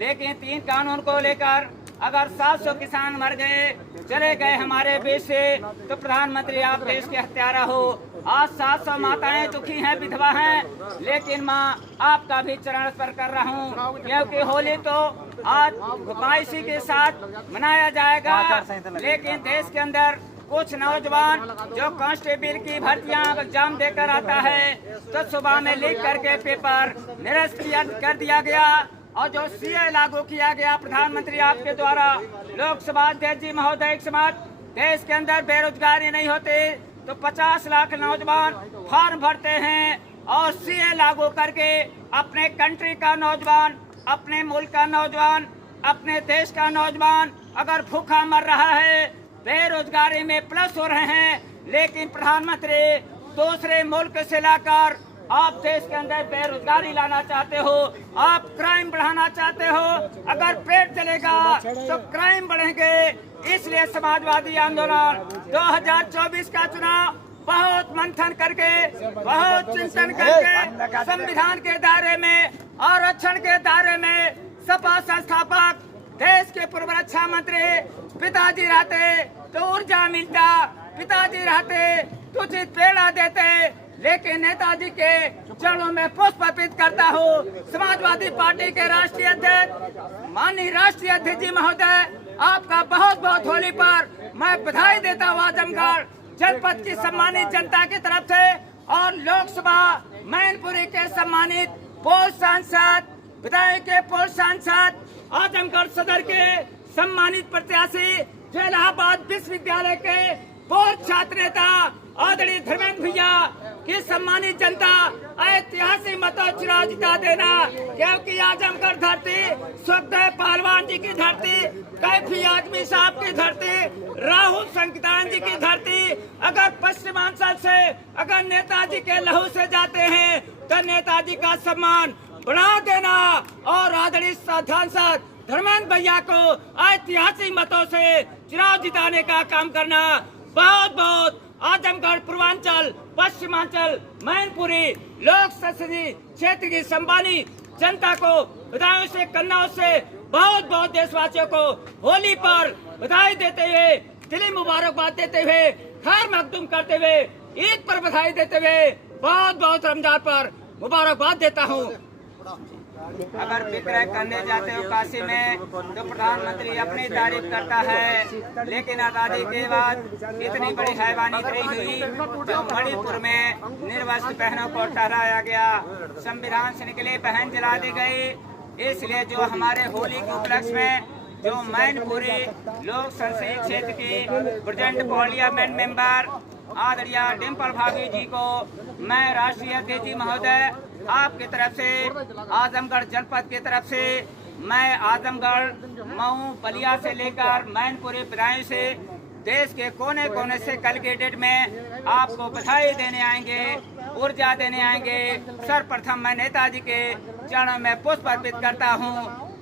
लेकिन 3 कानून को लेकर अगर 700 किसान मर गए, चले गए हमारे देश से, तो प्रधानमंत्री आप देश के हत्यारा हो। आज 700 माताएं दुखी हैं, विधवा हैं, लेकिन माँ आपका भी चरण स्पर्श कर रहा हूँ, क्योंकि होली तो आज भुपाइशी के साथ मनाया जाएगा। लेकिन देश के अंदर कुछ नौजवान जो कांस्टेबल की भर्तियां एग्जाम देकर आता है, तो सुबह में लिख करके पेपर निरस्त कर दिया गया। और जो सीए लागू किया गया प्रधानमंत्री आपके द्वारा, लोकसभा अध्यक्ष जी महोदय के समाज, देश के अंदर बेरोजगारी नहीं होती तो 50 लाख नौजवान फॉर्म भरते हैं, और सीए लागू करके अपने कंट्री का नौजवान, अपने मुल्क का नौजवान, अपने देश का नौजवान अगर भूखा मर रहा है, बेरोजगारी में प्लस हो रहे हैं, लेकिन प्रधानमंत्री दूसरे मुल्क से लाकर आप देश के अंदर बेरोजगारी लाना चाहते हो, आप क्राइम बढ़ाना चाहते हो। अगर पेट चलेगा तो क्राइम बढ़ेंगे। इसलिए समाजवादी आंदोलन 2024 का चुनाव बहुत मंथन करके, बहुत चिंतन करके, संविधान के दायरे में, आरक्षण के दायरे में सपा संस्थापक देश के पूर्व रक्षा मंत्री पिताजी रहते तो ऊर्जा मिलता, पिताजी रहते तो उचित प्रेरणा देते, लेकिन नेताजी के चरणों में पुष्प अर्पित करता हूँ। समाजवादी पार्टी के राष्ट्रीय अध्यक्ष माननीय राष्ट्रीय अध्यक्ष जी महोदय, आपका बहुत बहुत होली पर मैं बधाई देता हूँ। आजमगढ़ जनपद की सम्मानित जनता की तरफ से और लोकसभा मैनपुरी के सम्मानित पूर्व सांसद, विधायक के पूर्व सांसद, आजमगढ़ सदर के सम्मानित प्रत्याशी, जो इलाहाबाद विश्वविद्यालय के पूर्व छात्र नेता आदरणीय धर्मेंद्र भैया की सम्मानित जनता ऐतिहासिक मतों चुनाव जिता देना, क्योंकि आजमगढ़ धरती स्वर्गदेव पहलवान जी की धरती, कैफी आजमी साहब की धरती, राहुल संकितान जी की धरती। अगर पश्चिमांचल से अगर नेताजी के लहू से जाते हैं तो नेताजी का सम्मान बढ़ा देना, और आदरणीय सांसद धर्मेंद्र भैया को ऐतिहासिक मतों से चुनाव जिताने का काम करना। बहुत बहुत आजमगढ़ पूर्वांचल, पश्चिमांचल, मैनपुरी लोक संसदीय क्षेत्र की सम्मानित जनता को बधाई से, कन्नौज से बहुत बहुत देशवासियों को होली पर बधाई देते हुए, दिली मुबारकबाद देते हुए, खैर मकदूम करते हुए, ईद पर बधाई देते हुए बहुत बहुत रमजान पर मुबारकबाद देता हूँ। अगर विक्रय करने जाते हो काशी में तो प्रधानमंत्री अपनी तारीफ करता है, लेकिन आजादी के बाद इतनी बड़ी हैवानी नहीं हुई जो मणिपुर में निर्वस्त्र बहनों को ठहराया गया, संविधान से निकली बहन जला दी गई। इसलिए जो हमारे होली के उपलक्ष्य में जो मैनपुरी लोक संसदीय क्षेत्र की प्रेजेंट पार्लियामेंट मेंबर आदरणीय डिम्पल भाभी जी को मैं राष्ट्रीय अध्यक्ष जी महोदय आपकी तरफ से, आजमगढ़ जनपद की तरफ से, मैं आजमगढ़, मऊ, बलिया से लेकर मैनपुरी विधायक से देश के कोने कोने से कल के डेट में आपको बधाई देने आएंगे, ऊर्जा देने आएंगे। सर्वप्रथम मैं नेताजी के चरणों में पुष्प अर्पित करता हूं,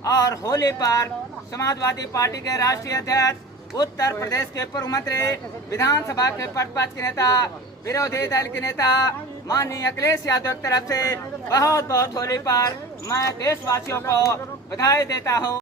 और होली पर समाजवादी पार्टी के राष्ट्रीय अध्यक्ष, उत्तर प्रदेश के पूर्व मंत्री, विधानसभा के प्रतिपक्ष के नेता, विरोधी दल के नेता माननीय अखिलेश यादव की तरफ से बहुत बहुत होली पर मैं देशवासियों को बधाई देता हूं।